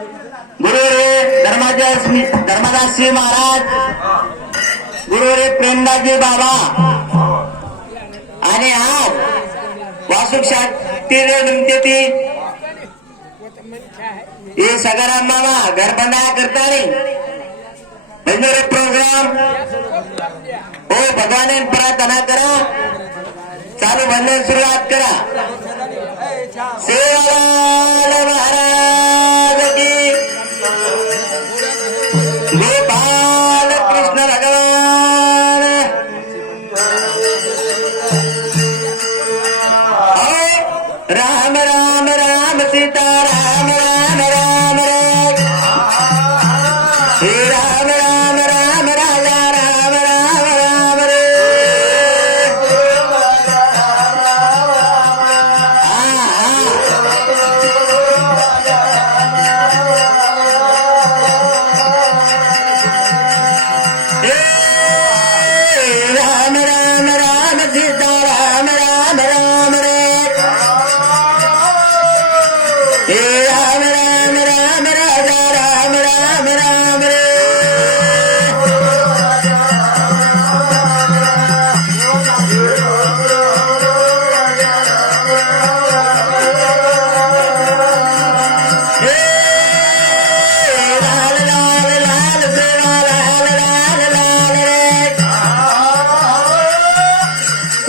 गुरु रे धर्मदास धर्मदासजी महाराज. गुरु रे प्रेमदासजी बाबा. आणि आज वासुक शांती रे म्हणते हे सगळ्या मामा घरबंदा करता रे म्हणजे प्रोग्राम हो भगवान प्रार्थना करा. चालू भजन सुरुवात करा. सेवा महाराज.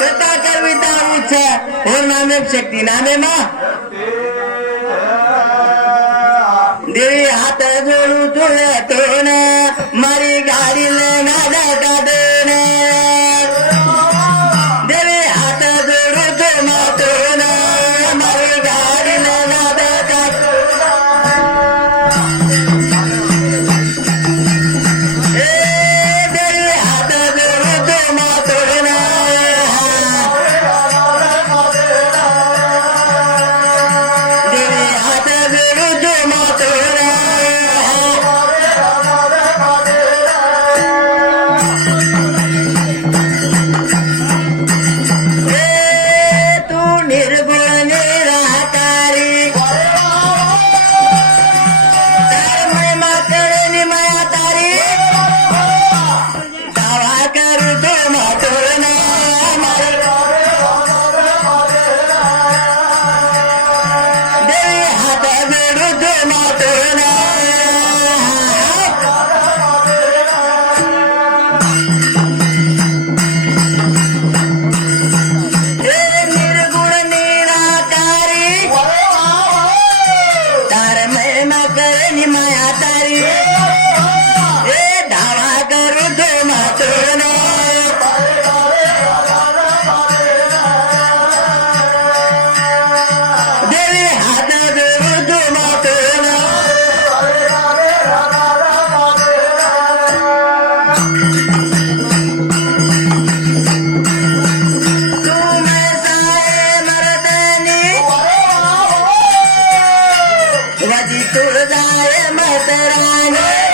છતાં કરવી તારું છે. હો નામે શક્તિ, નામે માં? દેવી હાથ જોડું છું તો મારી ગાડી લે ના દાદા દે Any man. तुळजाय मतराने